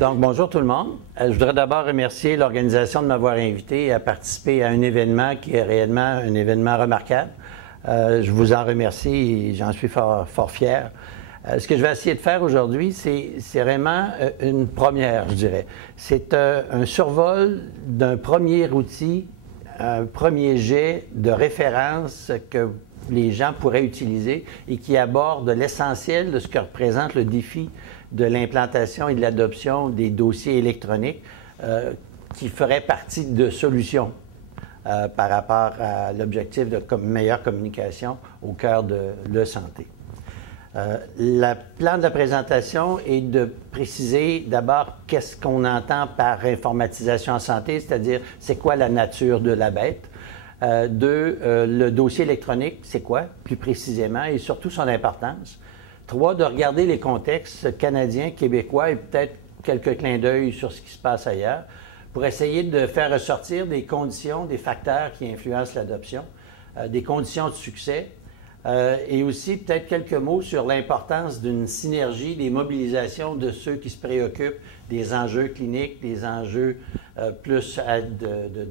Donc, bonjour tout le monde. Je voudrais d'abord remercier l'organisation de m'avoir invité à participer à un événement qui est réellement un événement remarquable. Je vous en remercie et j'en suis fort fier. Ce que je vais essayer de faire aujourd'hui, c'est vraiment une première, je dirais. C'est un survol d'un premier outil, un premier jet de référence que les gens pourraient utiliser et qui aborde l'essentiel de ce que représente le défi de l'implantation et de l'adoption des dossiers électroniques qui feraient partie de solutions par rapport à l'objectif de meilleure communication au cœur de la santé. Le plan de la présentation est de préciser d'abord qu'est-ce qu'on entend par informatisation en santé, c'est-à-dire c'est quoi la nature de la bête. Le dossier électronique, c'est quoi, plus précisément, et surtout son importance. 3, de regarder les contextes canadiens, québécois et peut-être quelques clins d'œil sur ce qui se passe ailleurs pour essayer de faire ressortir des conditions, des facteurs qui influencent l'adoption, des conditions de succès et aussi peut-être quelques mots sur l'importance d'une synergie des mobilisations de ceux qui se préoccupent des enjeux cliniques, des enjeux plus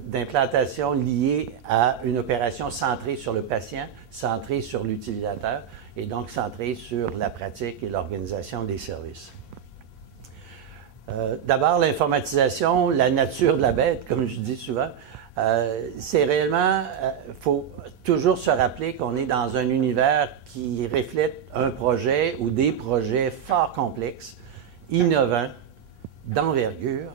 d'implantation liés à une opération centrée sur le patient, centrée sur l'utilisateur et donc centrée sur la pratique et l'organisation des services. D'abord, l'informatisation, la nature de la bête, comme je dis souvent, c'est réellement, faut toujours se rappeler qu'on est dans un univers qui reflète un projet ou des projets fort complexes, innovants, d'envergure,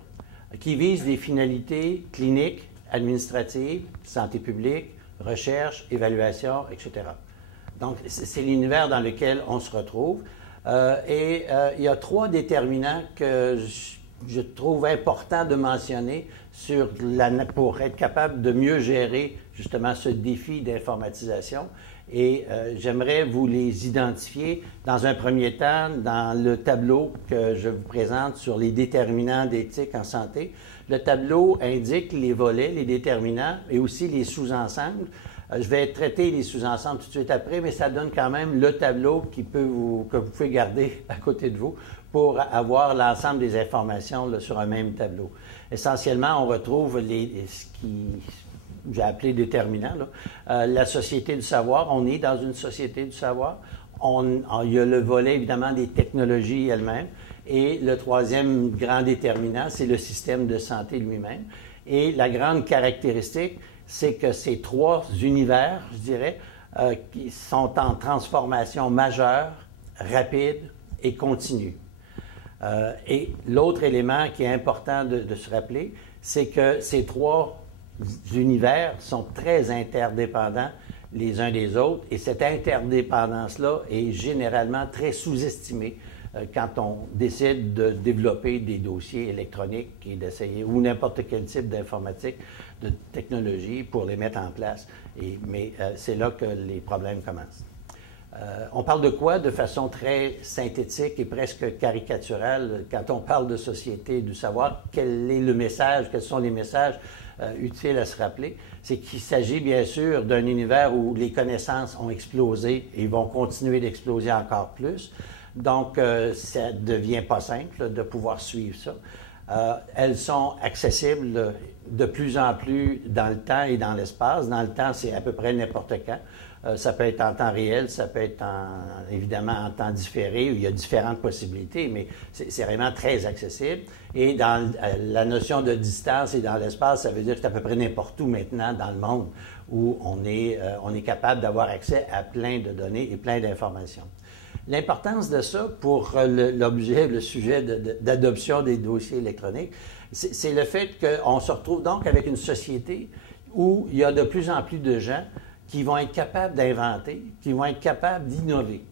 qui visent des finalités cliniques, administratives, santé publique, recherche, évaluation, etc. Donc, c'est l'univers dans lequel on se retrouve. Il y a 3 déterminants que je trouve important de mentionner pour être capable de mieux gérer justement ce défi d'informatisation. Et j'aimerais vous les identifier dans un premier temps dans le tableau que je vous présente sur les déterminants d'éthique en santé. Le tableau indique les volets, les déterminants et aussi les sous-ensembles. Je vais traiter les sous-ensembles tout de suite après, mais ça donne quand même le tableau que vous pouvez garder à côté de vous pour avoir l'ensemble des informations là, sur un même tableau. Essentiellement, on retrouve ce qui j'ai appelé déterminant, la société du savoir. On est dans une société du savoir. Il y a le volet, évidemment, des technologies elles-mêmes. Et le troisième grand déterminant, c'est le système de santé lui-même. Et la grande caractéristique, c'est que ces 3 univers, je dirais, qui sont en transformation majeure, rapide et continue. Et l'autre élément qui est important de se rappeler, c'est que ces 3 univers sont très interdépendants les uns des autres et cette interdépendance-là est généralement très sous-estimée quand on décide de développer des dossiers électroniques et d'essayer, ou n'importe quel type d'informatique, de technologie pour les mettre en place. Mais c'est là que les problèmes commencent. On parle de quoi de façon très synthétique et presque caricaturale quand on parle de société du savoir? Quel est le message? Quels sont les messages utiles à se rappeler? C'est qu'il s'agit bien sûr d'un univers où les connaissances ont explosé et vont continuer d'exploser encore plus. Donc, ça ne devient pas simple de pouvoir suivre ça. Elles sont accessibles de plus en plus dans le temps et dans l'espace. Dans le temps, c'est à peu près n'importe quand. Ça peut être en temps réel, ça peut être évidemment en temps différé, où il y a différentes possibilités, mais c'est vraiment très accessible. Et dans la notion de distance et dans l'espace, ça veut dire que c'est à peu près n'importe où maintenant dans le monde où on est capable d'avoir accès à plein de données et plein d'informations. L'importance de ça pour l'objet, le sujet d'adoption des dossiers électroniques, c'est le fait qu'on se retrouve donc avec une société où il y a de plus en plus de gens qui vont être capables d'inventer, qui vont être capables d'innover,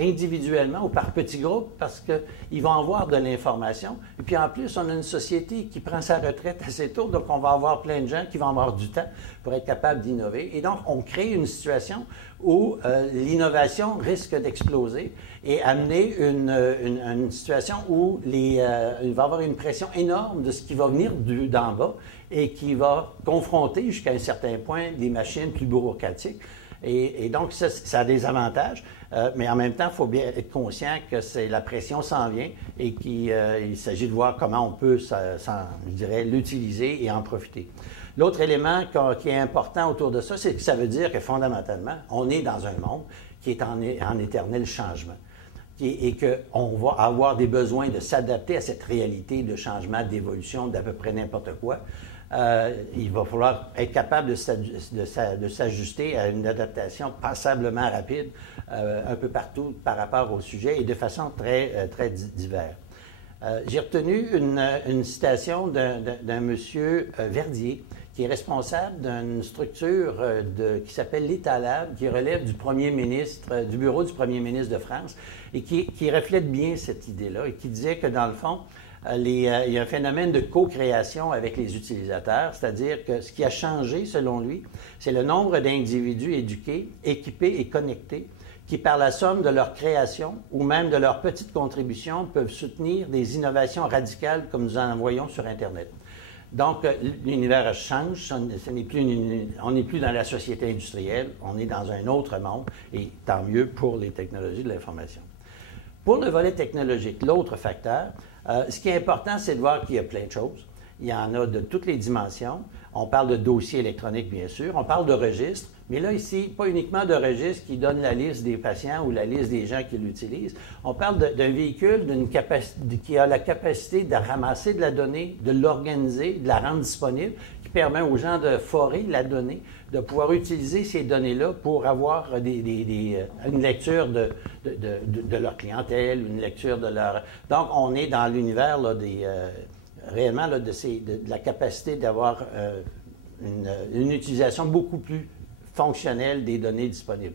individuellement ou par petits groupes, parce qu'ils vont avoir de l'information. Et puis en plus, on a une société qui prend sa retraite assez tôt, donc on va avoir plein de gens qui vont avoir du temps pour être capables d'innover. Et donc, on crée une situation où l'innovation risque d'exploser et amener une situation où il va y avoir une pression énorme de ce qui va venir d'en bas et qui va confronter jusqu'à un certain point des machines plus bureaucratiques. Et donc, ça a des avantages. Mais en même temps, il faut bien être conscient que la pression s'en vient et qu'il s'agit de voir comment on peut, je dirais, l'utiliser et en profiter. L'autre élément qui est important autour de ça, c'est que ça veut dire que fondamentalement, on est dans un monde qui est en éternel changement et qu'on va avoir des besoins de s'adapter à cette réalité de changement, d'évolution d'à peu près n'importe quoi. Il va falloir être capable de s'ajuster à une adaptation passablement rapide un peu partout par rapport au sujet et de façon très, très diverse. J'ai retenu une citation d'un monsieur Verdier, qui est responsable d'une structure qui s'appelle l'État-Lab, qui relève du premier ministre, du bureau du premier ministre de France, et qui reflète bien cette idée-là, et qui disait que dans le fond, il y a un phénomène de co-création avec les utilisateurs, c'est-à-dire que ce qui a changé, selon lui, c'est le nombre d'individus éduqués, équipés et connectés qui, par la somme de leur création ou même de leur petite contribution, peuvent soutenir des innovations radicales comme nous en voyons sur Internet. Donc, l'univers change, on n'est plus dans la société industrielle, on est dans un autre monde, et tant mieux pour les technologies de l'information. Pour le volet technologique, l'autre facteur, ce qui est important, c'est de voir qu'il y a plein de choses. Il y en a de toutes les dimensions. On parle de dossiers électroniques, bien sûr. On parle de registres. Mais là, ici, pas uniquement de registres qui donnent la liste des patients ou la liste des gens qui l'utilisent. On parle d'un véhicule qui a la capacité de ramasser de la donnée, de l'organiser, de la rendre disponible, qui permet aux gens de forer la donnée, de pouvoir utiliser ces données-là pour avoir une lecture de leur clientèle, une lecture de leur... Donc, on est dans l'univers réellement de la capacité d'avoir une utilisation beaucoup plus fonctionnelle des données disponibles.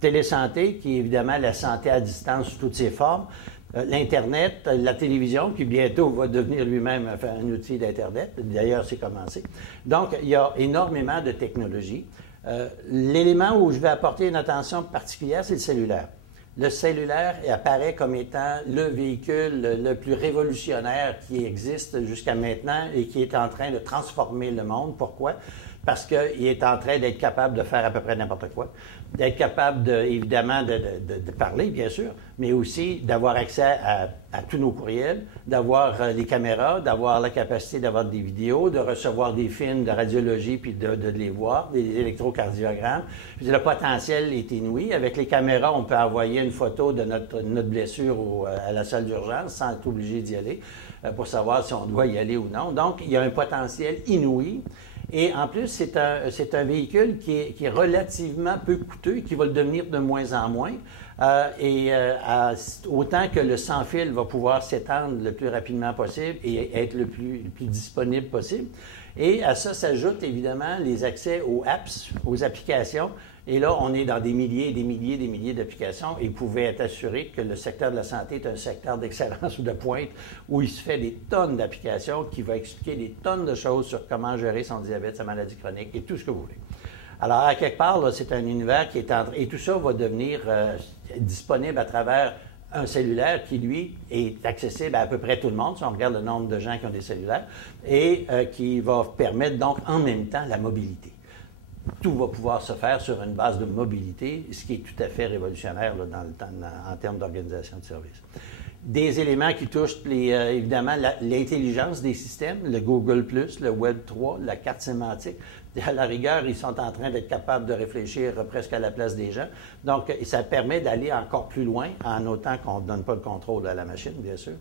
Télésanté, qui est évidemment la santé à distance sous toutes ses formes, l'Internet, la télévision, qui bientôt va devenir lui-même un outil d'Internet. D'ailleurs, c'est commencé. Donc, il y a énormément de technologies. L'élément où je vais apporter une attention particulière, c'est le cellulaire. Le cellulaire apparaît comme étant le véhicule le plus révolutionnaire qui existe jusqu'à maintenant et qui est en train de transformer le monde. Pourquoi? Parce qu'il est en train d'être capable de faire à peu près n'importe quoi, d'être capable, évidemment, de parler, bien sûr, mais aussi d'avoir accès à tous nos courriels, d'avoir les caméras, d'avoir la capacité d'avoir des vidéos, de recevoir des films de radiologie puis de les voir, des électrocardiogrammes. Le potentiel est inouï. Avec les caméras, on peut envoyer une photo de notre blessure à la salle d'urgence sans être obligé d'y aller pour savoir si on doit y aller ou non. Donc, il y a un potentiel inouï. Et en plus, c'est un véhicule qui est relativement peu coûteux et qui va le devenir de moins en moins. Autant que le sans-fil va pouvoir s'étendre le plus rapidement possible et être le plus disponible possible. Et à ça s'ajoutent évidemment les accès aux apps, aux applications. Et là, on est dans des milliers et des milliers et des milliers d'applications et vous pouvez être assuré que le secteur de la santé est un secteur d'excellence ou de pointe où il se fait des tonnes d'applications qui vont expliquer des tonnes de choses sur comment gérer son diabète, sa maladie chronique et tout ce que vous voulez. Alors, à quelque part, là, c'est un univers qui est en train... Et tout ça va devenir disponible à travers un cellulaire qui, lui, est accessible à peu près tout le monde, si on regarde le nombre de gens qui ont des cellulaires, et qui va permettre donc en même temps la mobilité. Tout va pouvoir se faire sur une base de mobilité, ce qui est tout à fait révolutionnaire là, en termes d'organisation de services. Des éléments qui touchent évidemment l'intelligence des systèmes, le Google+, le Web 3, la carte sémantique. À la rigueur, ils sont en train d'être capables de réfléchir presque à la place des gens. Donc, ça permet d'aller encore plus loin, en autant qu'on ne donne pas le contrôle à la machine, bien sûr.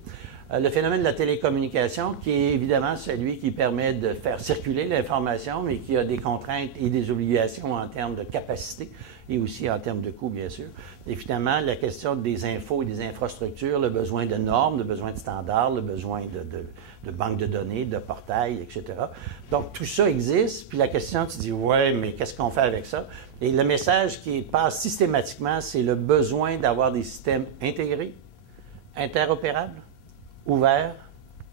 Le phénomène de la télécommunication, qui est évidemment celui qui permet de faire circuler l'information, mais qui a des contraintes et des obligations en termes de capacité et aussi en termes de coût, bien sûr. Et finalement, la question des infos et des infrastructures, le besoin de normes, le besoin de standards, le besoin de banques de données, de portails, etc. Donc, tout ça existe. Puis la question, tu dis, ouais, mais qu'est-ce qu'on fait avec ça? Et le message qui passe systématiquement, c'est le besoin d'avoir des systèmes intégrés, interopérables, ouverts,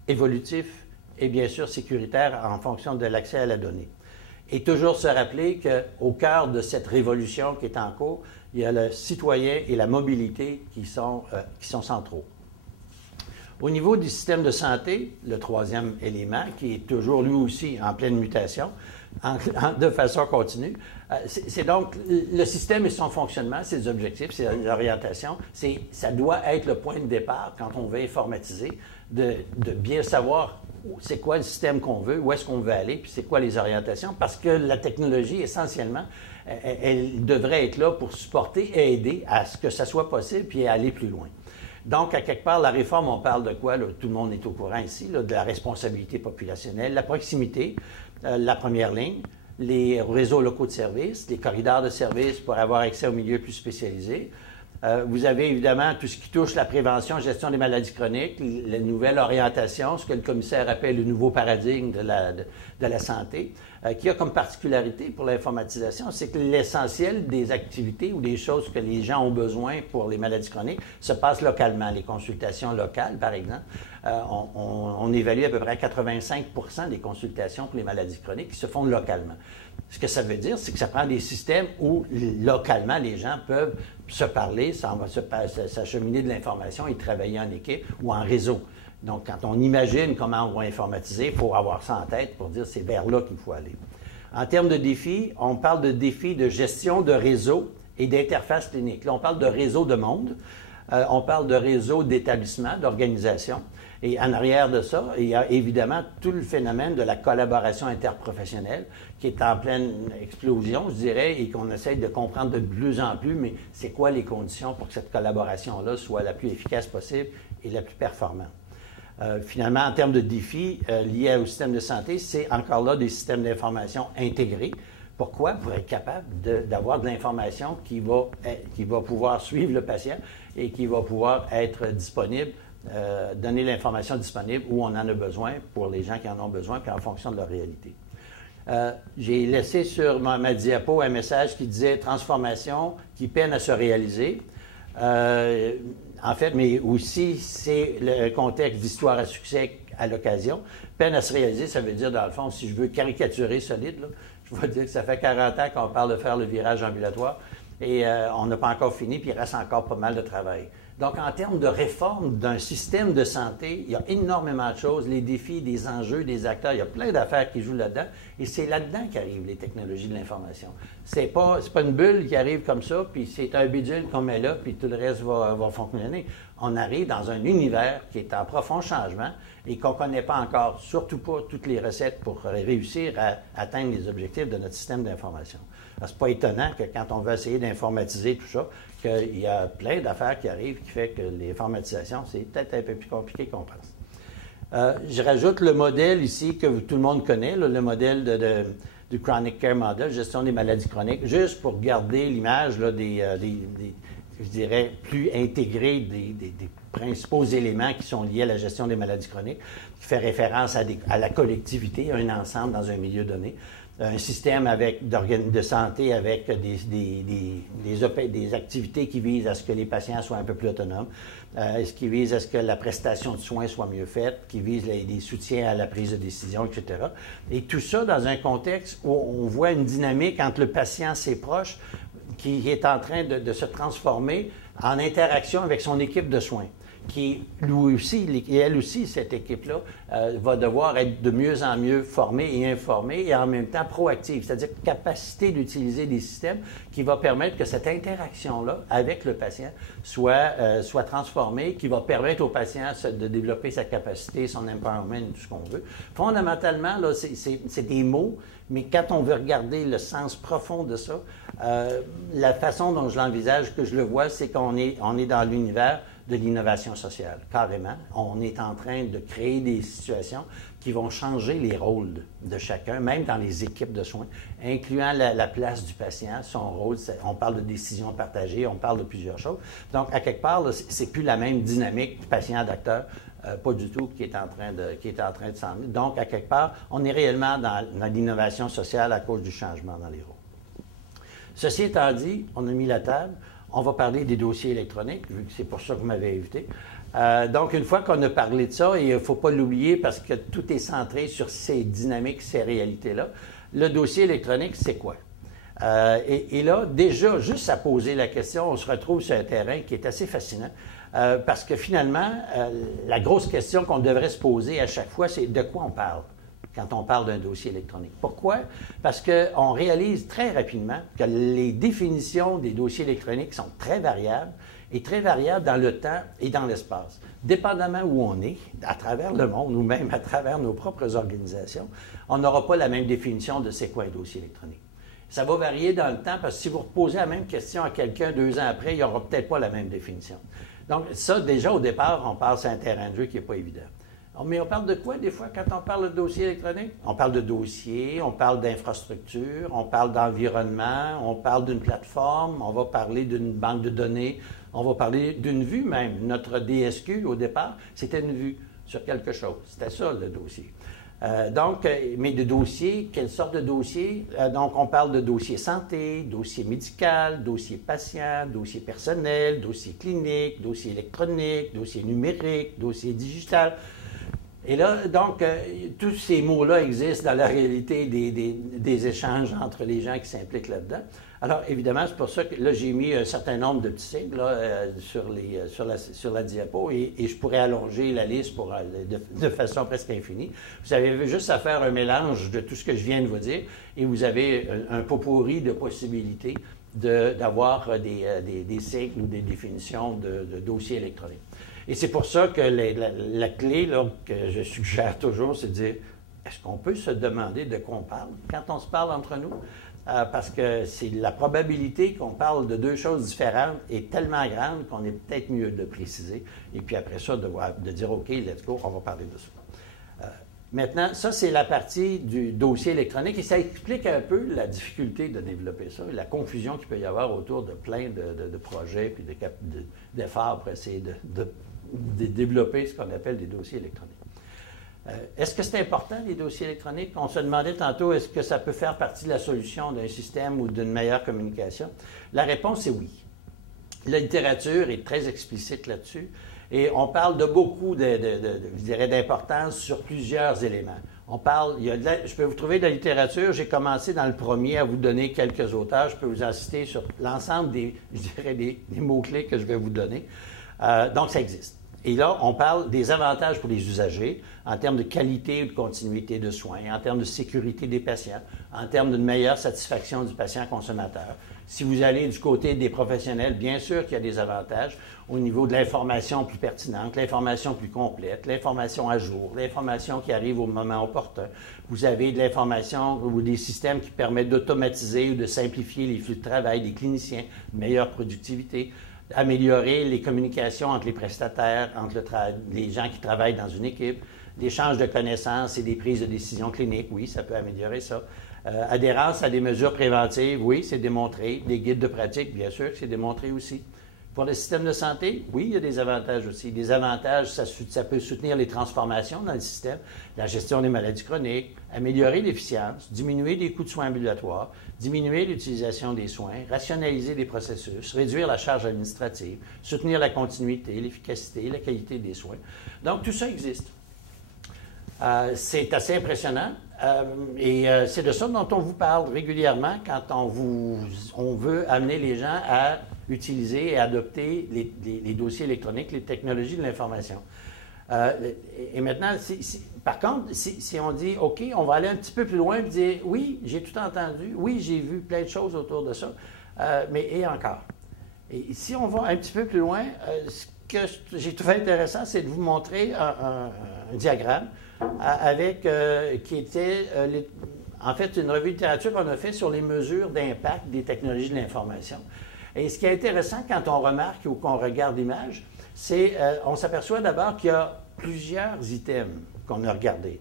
évolutifs et bien sûr sécuritaires en fonction de l'accès à la donnée. Et toujours se rappeler qu'au cœur de cette révolution qui est en cours, il y a le citoyen et la mobilité qui sont centraux. Au niveau du système de santé, le troisième élément, qui est toujours lui aussi en pleine mutation, de façon continue. C'est donc le système et son fonctionnement, ses objectifs, ses orientations. Ça doit être le point de départ quand on veut informatiser, de bien savoir c'est quoi le système qu'on veut, où est-ce qu'on veut aller, puis c'est quoi les orientations, parce que la technologie, essentiellement, elle devrait être là pour supporter et aider à ce que ça soit possible, puis à aller plus loin. Donc, à quelque part, la réforme, on parle de quoi? Là, tout le monde est au courant ici, là, de la responsabilité populationnelle, la proximité, la première ligne, les réseaux locaux de services, les corridors de services pour avoir accès aux milieux plus spécialisés. Vous avez évidemment tout ce qui touche la prévention, gestion des maladies chroniques, la nouvelle orientation, ce que le commissaire appelle le nouveau paradigme de la santé, qui a comme particularité pour l'informatisation, c'est que l'essentiel des activités ou des choses que les gens ont besoin pour les maladies chroniques se passe localement. Les consultations locales, par exemple, on évalue à peu près 85% des consultations pour les maladies chroniques qui se font localement. Ce que ça veut dire, c'est que ça prend des systèmes où, localement, les gens peuvent se parler, s'acheminer de l'information et travailler en équipe ou en réseau. Donc, quand on imagine comment on va informatiser, il faut avoir ça en tête pour dire c'est vers là qu'il faut aller. En termes de défis, on parle de défis de gestion de réseau et d'interface clinique. Là, on parle de réseau de monde, on parle de réseau d'établissement, d'organisation. Et en arrière de ça, il y a évidemment tout le phénomène de la collaboration interprofessionnelle qui est en pleine explosion, je dirais, et qu'on essaie de comprendre de plus en plus, mais c'est quoi les conditions pour que cette collaboration-là soit la plus efficace possible et la plus performante. Finalement, en termes de défis liés au système de santé, c'est encore là des systèmes d'information intégrés. Pourquoi? Pour être capable d'avoir de l'information qui va pouvoir suivre le patient et qui va pouvoir être disponible, donner l'information disponible où on en a besoin pour les gens qui en ont besoin, puis en fonction de leur réalité. J'ai laissé sur ma diapo un message qui disait « Transformation qui peine à se réaliser ». En fait, mais aussi, c'est le contexte d'histoire à succès à l'occasion. Peine à se réaliser, ça veut dire, dans le fond, si je veux caricaturer solide, là, je vais dire que ça fait 40 ans qu'on parle de faire le virage ambulatoire et on n'a pas encore fini, puis il reste encore pas mal de travail. Donc, en termes de réforme d'un système de santé, il y a énormément de choses, les défis, des enjeux, des acteurs, il y a plein d'affaires qui jouent là-dedans, et c'est là-dedans qu'arrivent les technologies de l'information. C'est pas une bulle qui arrive comme ça, puis c'est un bidule qu'on met là, puis tout le reste va fonctionner. On arrive dans un univers qui est en profond changement et qu'on ne connaît pas encore, surtout pas toutes les recettes pour réussir à atteindre les objectifs de notre système d'information. Ce n'est pas étonnant que quand on veut essayer d'informatiser tout ça, qu'il y a plein d'affaires qui arrivent qui fait que l'informatisation, c'est peut-être un peu plus compliqué qu'on pense. Je rajoute le modèle ici que tout le monde connaît, là, le modèle du Chronic Care Model, gestion des maladies chroniques, juste pour garder l'image là, je dirais, plus intégrée des principaux éléments qui sont liés à la gestion des maladies chroniques, qui fait référence à la collectivité, à un ensemble dans un milieu donné. Un système de santé avec des activités qui visent à ce que les patients soient un peu plus autonomes, qui visent à ce que la prestation de soins soit mieux faite, qui visent des soutiens à la prise de décision, etc. Et tout ça dans un contexte où on voit une dynamique entre le patient et ses proches qui est en train de se transformer en interaction avec son équipe de soins, qui, lui aussi, et elle aussi, cette équipe-là, va devoir être de mieux en mieux formée et informée et en même temps proactive, c'est-à-dire capacité d'utiliser des systèmes qui va permettre que cette interaction-là avec le patient soit transformée, qui va permettre au patient de développer sa capacité, son empowerment, tout ce qu'on veut. Fondamentalement, là, c'est des mots, mais quand on veut regarder le sens profond de ça, la façon dont je l'envisage, que je le vois, c'est qu'on est dans l'univers de l'innovation sociale, carrément. On est en train de créer des situations qui vont changer les rôles de chacun, même dans les équipes de soins, incluant la place du patient, son rôle. On parle de décision partagée, on parle de plusieurs choses. Donc, à quelque part, c'est plus la même dynamique patient-d'acteur, pas du tout, qui est en train de s'en aller. Donc, à quelque part, on est réellement dans l'innovation sociale à cause du changement dans les rôles. Ceci étant dit, on a mis la table. On va parler des dossiers électroniques, vu que c'est pour ça que vous m'avez invité. Donc, une fois qu'on a parlé de ça, et il ne faut pas l'oublier parce que tout est centré sur ces dynamiques, ces réalités-là, le dossier électronique, c'est quoi? Et là, déjà, juste à poser la question, on se retrouve sur un terrain qui est assez fascinant parce que finalement, la grosse question qu'on devrait se poser à chaque fois, c'est de quoi on parle quand on parle d'un dossier électronique. Pourquoi? Parce qu'on réalise très rapidement que les définitions des dossiers électroniques sont très variables et très variables dans le temps et dans l'espace. Dépendamment où on est, à travers le monde ou même à travers nos propres organisations, on n'aura pas la même définition de c'est quoi un dossier électronique. Ça va varier dans le temps parce que si vous reposez la même question à quelqu'un 2 ans après, il n'y aura peut-être pas la même définition. Donc ça, déjà au départ, on parle sur un terrain de jeu qui n'est pas évident. Mais on parle de quoi des fois quand on parle de dossier électronique? On parle de dossier, on parle d'infrastructure, on parle d'environnement, on parle d'une plateforme, on va parler d'une banque de données, on va parler d'une vue même. Notre DSQ, au départ, c'était une vue sur quelque chose. C'était ça, le dossier. Mais de dossier, quelle sorte de dossier? Donc, on parle de dossier santé, dossier médical, dossier patient, dossier personnel, dossier clinique, dossier électronique, dossier numérique, dossier digital. Et là, donc, tous ces mots-là existent dans la réalité des échanges entre les gens qui s'impliquent là-dedans. Alors, évidemment, c'est pour ça que là, j'ai mis un certain nombre de petits sigles là, sur la diapo et je pourrais allonger la liste de façon presque infinie. Vous avez juste à faire un mélange de tout ce que je viens de vous dire et vous avez un pot pourri de possibilités d'avoir des sigles ou des définitions de dossiers électroniques. Et c'est pour ça que la clé là, que je suggère toujours, c'est de dire, est-ce qu'on peut se demander de quoi on parle quand on se parle entre nous? Parce que c'est la probabilité qu'on parle de deux choses différentes est tellement grande qu'on est peut-être mieux de préciser. Et puis après ça, de dire, OK, let's go, on va parler de ça. Maintenant, ça, c'est la partie du dossier électronique et ça explique un peu la difficulté de développer ça, la confusion qu'il peut y avoir autour de plein de projets puis d'efforts pour essayer de développer ce qu'on appelle des dossiers électroniques. Est-ce que c'est important, les dossiers électroniques? On se demandait tantôt, est-ce que ça peut faire partie de la solution d'un système ou d'une meilleure communication? La réponse est oui. La littérature est très explicite là-dessus et on parle de beaucoup, je dirais, d'importance sur plusieurs éléments. On parle, je peux vous trouver de la littérature, j'ai commencé dans le premier à vous donner quelques auteurs, je peux vous en citer sur l'ensemble des mots-clés que je vais vous donner. Donc, ça existe. Et là, on parle des avantages pour les usagers en termes de qualité ou de continuité de soins, en termes de sécurité des patients, en termes d'une meilleure satisfaction du patient consommateur. Si vous allez du côté des professionnels, bien sûr qu'il y a des avantages au niveau de l'information plus pertinente, l'information plus complète, l'information à jour, l'information qui arrive au moment opportun. Vous avez de l'information ou des systèmes qui permettent d'automatiser ou de simplifier les flux de travail des cliniciens, meilleure productivité, améliorer les communications entre les prestataires, entre les gens qui travaillent dans une équipe, l'échange de connaissances et des prises de décision cliniques, oui, ça peut améliorer ça. Adhérence à des mesures préventives, oui, c'est démontré. Des guides de pratique, bien sûr, c'est démontré aussi. Pour le système de santé, oui, il y a des avantages aussi. Des avantages, ça peut soutenir les transformations dans le système, la gestion des maladies chroniques, améliorer l'efficience, diminuer les coûts de soins ambulatoires, diminuer l'utilisation des soins, rationaliser les processus, réduire la charge administrative, soutenir la continuité, l'efficacité, la qualité des soins. Donc, tout ça existe. C'est assez impressionnant et c'est de ça dont on vous parle régulièrement quand on veut amener les gens à utiliser et adopter les dossiers électroniques, les technologies de l'information. Et maintenant, par contre, si on dit, OK, on va aller un petit peu plus loin et dire, oui, j'ai tout entendu, oui, j'ai vu plein de choses autour de ça, mais et encore. Et si on va un petit peu plus loin, ce que j'ai trouvé intéressant, c'est de vous montrer un diagramme qui était, en fait, une revue de littérature qu'on a fait sur les mesures d'impact des technologies de l'information. Et ce qui est intéressant quand on remarque ou qu'on regarde l'image, c'est on s'aperçoit d'abord qu'il y a plusieurs items qu'on a regardés.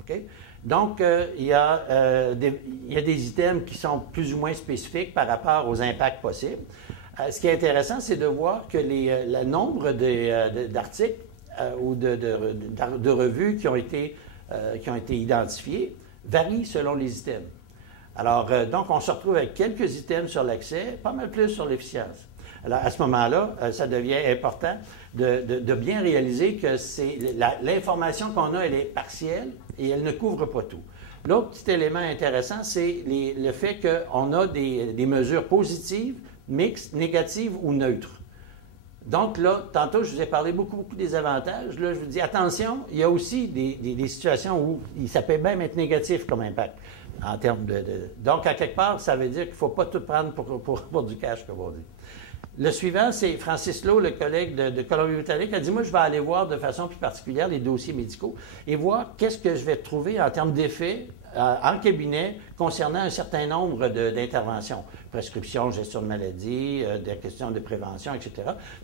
Okay? Donc, il y a des items qui sont plus ou moins spécifiques par rapport aux impacts possibles. Ce qui est intéressant, c'est de voir que le nombre d'articles ou de revues qui ont été identifiés varie selon les items. Alors, donc, on se retrouve avec quelques items sur l'accès, pas mal plus sur l'efficience. Alors, à ce moment-là, ça devient important de bien réaliser que l'information qu'on a, elle est partielle et elle ne couvre pas tout. L'autre petit élément intéressant, c'est le fait qu'on a des mesures positives, mixtes, négatives ou neutres. Donc là, tantôt, je vous ai parlé beaucoup des avantages. Là, je vous dis, attention, il y a aussi des situations où ça peut même être négatif comme impact en termes Donc, à quelque part, ça veut dire qu'il ne faut pas tout prendre pour du cash, comme on dit. Le suivant, c'est Francis Lowe, le collègue de Colombie-Britannique, a dit, moi, je vais aller voir de façon plus particulière les dossiers médicaux et voir qu'est-ce que je vais trouver en termes d'effets en cabinet concernant un certain nombre d'interventions. Prescription, gestion de maladies, des questions de prévention, etc.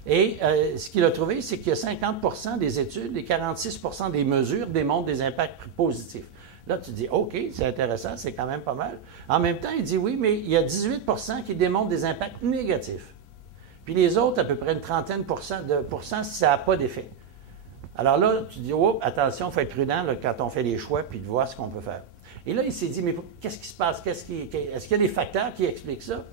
Et ce qu'il a trouvé, c'est qu'il y a 50 des études et 46 des mesures démontrent des impacts positifs. Là, tu dis, OK, c'est intéressant, c'est quand même pas mal. En même temps, il dit, oui, mais il y a 18 qui démontrent des impacts négatifs. Puis les autres, à peu près une trentaine de pourcents, ça n'a pas d'effet. Alors là, tu dis, oh, attention, il faut être prudent là, quand on fait les choix, puis de voir ce qu'on peut faire. Et là, il s'est dit, mais qu'est-ce qui se passe? Est-ce qu'il y a des facteurs qui expliquent ça?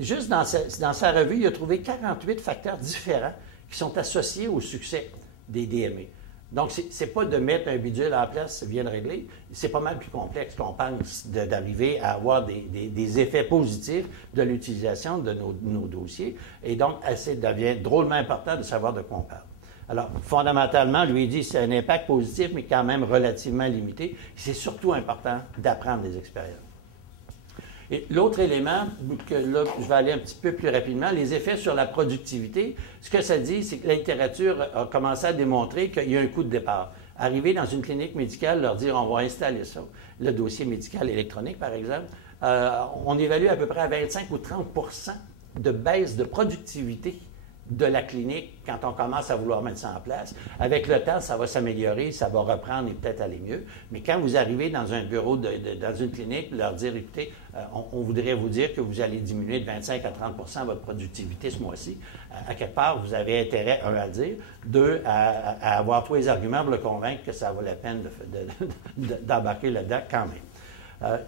Juste dans sa revue, il a trouvé 48 facteurs différents qui sont associés au succès des DME. Donc, ce n'est pas de mettre un bidule en place, ça vient de régler. C'est pas mal plus complexe qu'on pense d'arriver à avoir des effets positifs de l'utilisation de nos dossiers. Et donc, ça devient drôlement important de savoir de quoi on parle. Alors, fondamentalement, lui, il dit que c'est un impact positif, mais quand même relativement limité. C'est surtout important d'apprendre des expériences. Et l'autre élément, que là, je vais aller un petit peu plus rapidement, les effets sur la productivité. Ce que ça dit, c'est que la littérature a commencé à démontrer qu'il y a un coût de départ. Arriver dans une clinique médicale, leur dire on va installer ça, le dossier médical électronique, par exemple, on évalue à peu près à 25 ou 30 de baisse de productivité de la clinique quand on commence à vouloir mettre ça en place. Avec le temps, ça va s'améliorer, ça va reprendre et peut-être aller mieux. Mais quand vous arrivez dans un bureau, dans une clinique, leur dire, écoutez, on voudrait vous dire que vous allez diminuer de 25 à 30 votre productivité ce mois-ci, à quelque part, vous avez intérêt, un, à le dire, deux, à avoir tous les arguments pour le convaincre que ça vaut la peine d'embarquer là-dedans quand même.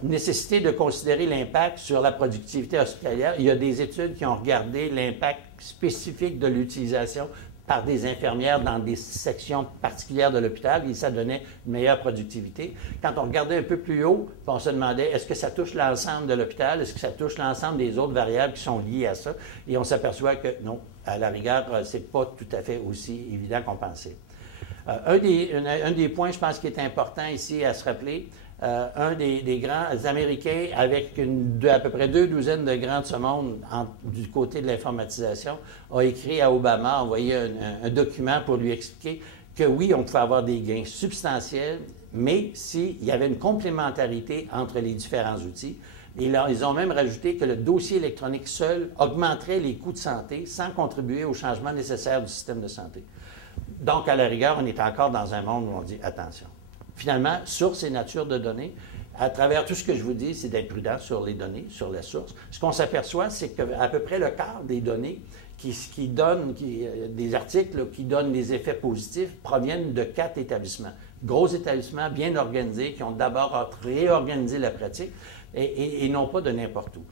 Nécessité de considérer l'impact sur la productivité hospitalière. Il y a des études qui ont regardé l'impact spécifique de l'utilisation par des infirmières dans des sections particulières de l'hôpital et ça donnait une meilleure productivité. Quand on regardait un peu plus haut, on se demandait est-ce que ça touche l'ensemble de l'hôpital, est-ce que ça touche l'ensemble des autres variables qui sont liées à ça? Et on s'aperçoit que non, à la rigueur, c'est pas tout à fait aussi évident qu'on pensait. Un des points, je pense, qui est important ici à se rappeler, un des grands Américains, avec à peu près 2 douzaines de grands de ce monde du côté de l'informatisation, a écrit à Obama, a envoyé un document pour lui expliquer que oui, on pouvait avoir des gains substantiels, mais s'il y avait une complémentarité entre les différents outils. Et là, ils ont même rajouté que le dossier électronique seul augmenterait les coûts de santé sans contribuer au changement nécessaire du système de santé. Donc, à la rigueur, on est encore dans un monde où on dit attention. Finalement, source et nature de données, à travers tout ce que je vous dis, c'est d'être prudent sur les données, sur la source. Ce qu'on s'aperçoit, c'est qu'à peu près le quart des données des articles qui donnent des effets positifs proviennent de 4 établissements. Gros établissements bien organisés qui ont d'abord réorganisé la pratique et non pas de n'importe où.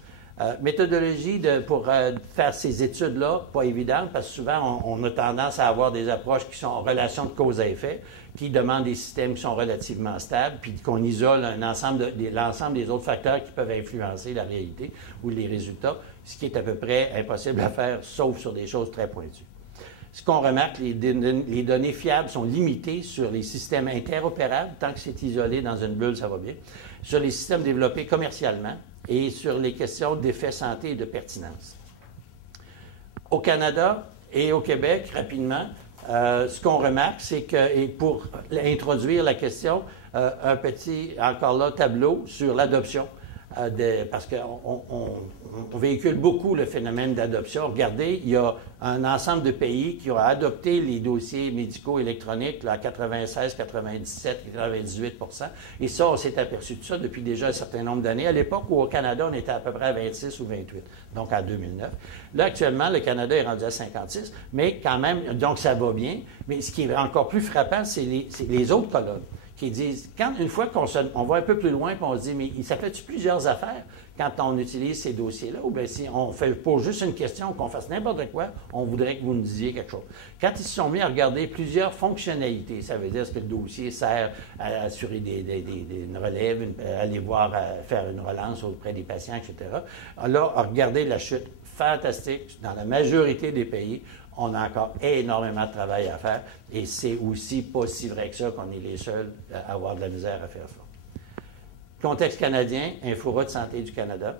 Méthodologie pour faire ces études-là, pas évidente, parce que souvent, on a tendance à avoir des approches qui sont en relation de cause à effet, qui demandent des systèmes qui sont relativement stables, puis qu'on isole l'ensemble des autres facteurs qui peuvent influencer la réalité ou les résultats, ce qui est à peu près impossible à faire, sauf sur des choses très pointues. Ce qu'on remarque, les données fiables sont limitées sur les systèmes interopérables, tant que c'est isolé dans une bulle, ça va bien, sur les systèmes développés commercialement, et sur les questions d'effet santé et de pertinence. Au Canada et au Québec, rapidement, ce qu'on remarque, c'est que, et pour introduire la question, un petit, encore là, tableau sur l'adoption, parce qu'on véhicule beaucoup le phénomène d'adoption. Regardez, il y a un ensemble de pays qui ont adopté les dossiers médicaux électroniques là, à 96, 97, 98 et ça, on s'est aperçu de ça depuis déjà un certain nombre d'années. À l'époque où au Canada, on était à peu près à 26 ou 28, donc en 2009. Là, actuellement, le Canada est rendu à 56, mais quand même, donc ça va bien. Mais ce qui est encore plus frappant, c'est les autres colonnes qui disent, une fois qu'on va un peu plus loin, puis on se dit, mais ça fait-tu plusieurs affaires quand on utilise ces dossiers-là? Ou bien si on pose juste une question, qu'on fasse n'importe quoi, on voudrait que vous nous disiez quelque chose. Quand ils se sont mis à regarder plusieurs fonctionnalités, ça veut dire est-ce que le dossier sert à assurer une relève, aller voir, faire une relance auprès des patients, etc. Là, regardez la chute fantastique dans la majorité des pays. on a encore énormément de travail à faire et c'est aussi pas si vrai que ça qu'on est les seuls à avoir de la misère à faire ça. Contexte canadien, Inforoute Santé du Canada,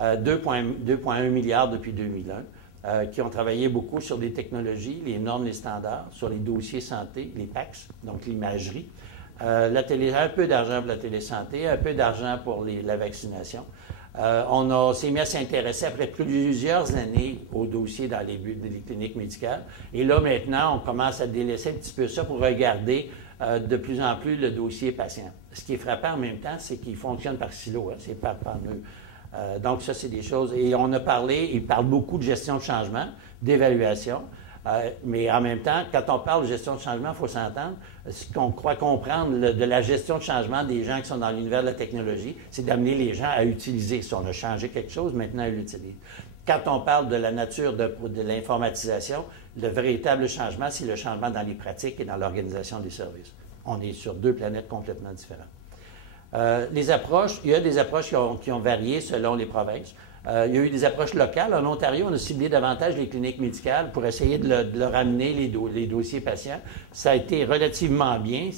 2,1 milliards depuis 2001, qui ont travaillé beaucoup sur des technologies, les normes, les standards, sur les dossiers santé, les PACS, donc l'imagerie. Un peu d'argent pour la télésanté, un peu d'argent pour la vaccination. On s'est mis à s'intéresser après plusieurs années aux dossiers dans les cliniques médicales. Et là, maintenant, on commence à délaisser un petit peu ça pour regarder de plus en plus le dossier patient. Ce qui est frappant en même temps, c'est qu'il fonctionne par silo, hein, c'est par nœud. Donc, ça, c'est des choses. Et on a parlé, il parle beaucoup de gestion de changement, d'évaluation. Mais en même temps, quand on parle de gestion de changement, il faut s'entendre. Ce qu'on croit comprendre de la gestion de changement des gens qui sont dans l'univers de la technologie, c'est d'amener les gens à utiliser. Si on a changé quelque chose, maintenant, ils l'utilisent. Quand on parle de la nature de l'informatisation, le véritable changement, c'est le changement dans les pratiques et dans l'organisation des services. On est sur deux planètes complètement différentes. Les approches, il y a des approches qui ont varié selon les provinces. Il y a eu des approches locales. En Ontario, on a ciblé davantage les cliniques médicales pour essayer de leur amener les dossiers patients. Ça a été relativement bien.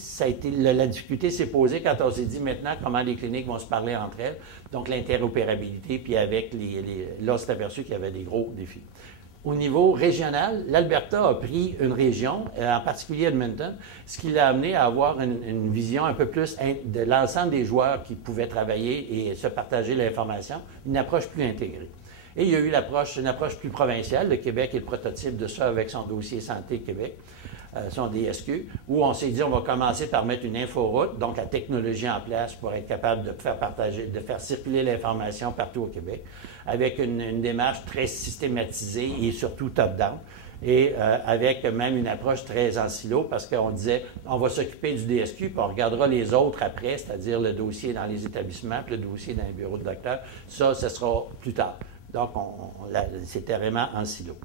La difficulté s'est posée quand on s'est dit maintenant comment les cliniques vont se parler entre elles. Donc l'interopérabilité, puis avec là, on s'est aperçu qu'il y avait des gros défis. Au niveau régional, l'Alberta a pris une région, en particulier Edmonton, ce qui l'a amené à avoir une vision un peu plus de l'ensemble des joueurs qui pouvaient travailler et se partager l'information, une approche plus intégrée. Et il y a eu une approche plus provinciale. Le Québec est le prototype de ça avec son dossier Santé Québec, son DSQ, où on s'est dit on va commencer par mettre une inforoute, donc la technologie en place pour être capable de faire partager, de faire circuler l'information partout au Québec, avec une démarche très systématisée et surtout top-down, et avec même une approche très en silo, parce qu'on disait, on va s'occuper du DSQ, puis on regardera les autres après, c'est-à-dire le dossier dans les établissements, puis le dossier dans les bureaux de docteur. Ça, ce sera plus tard. Donc, c'était vraiment en silo.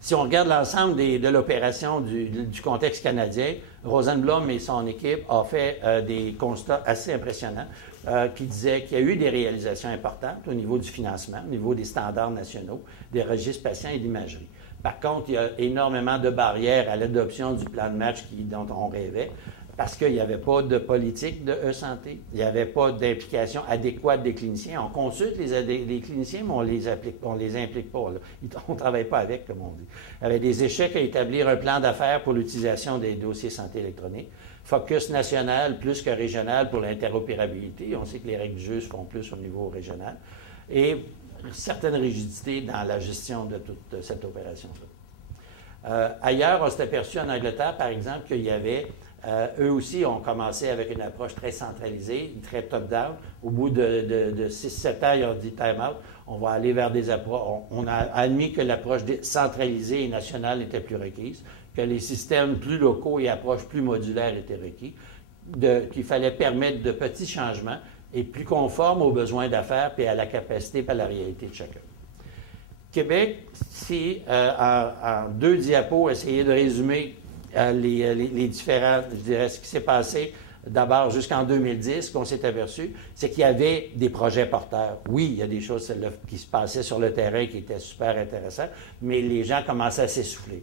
Si on regarde l'ensemble de l'opération du contexte canadien, Rosenblum et son équipe ont fait des constats assez impressionnants qui disaient qu'il y a eu des réalisations importantes au niveau du financement, au niveau des standards nationaux, des registres patients et d'imagerie. Par contre, il y a énormément de barrières à l'adoption du plan de match dont on rêvait, parce qu'il n'y avait pas de politique de e-santé, il n'y avait pas d'implication adéquate des cliniciens. On consulte les cliniciens, mais on les implique pas. Là. On ne travaille pas avec, comme on dit. Il y avait des échecs à établir un plan d'affaires pour l'utilisation des dossiers santé électroniques. Focus national plus que régional pour l'interopérabilité. On sait que les règles du jeu se font plus au niveau régional. Et certaines rigidités dans la gestion de toute cette opération-là. Ailleurs, on s'est aperçu en Angleterre, par exemple, qu'il y avait eux aussi ont commencé avec une approche très centralisée, très top-down. Au bout de 6-7 ans, ils ont dit time out. On va aller vers des approches. On a admis que l'approche centralisée et nationale était plus requise, que les systèmes plus locaux et approches plus modulaires étaient requis, qu'il fallait permettre de petits changements et plus conformes aux besoins d'affaires et à la capacité et à la réalité de chacun. Québec, si en 2 diapos, essayer de résumer les différents, je dirais, ce qui s'est passé d'abord jusqu'en 2010, qu'on s'est aperçu, c'est qu'il y avait des projets porteurs. Oui, il y a des choses qui se passaient sur le terrain qui étaient super intéressantes, mais les gens commençaient à s'essouffler.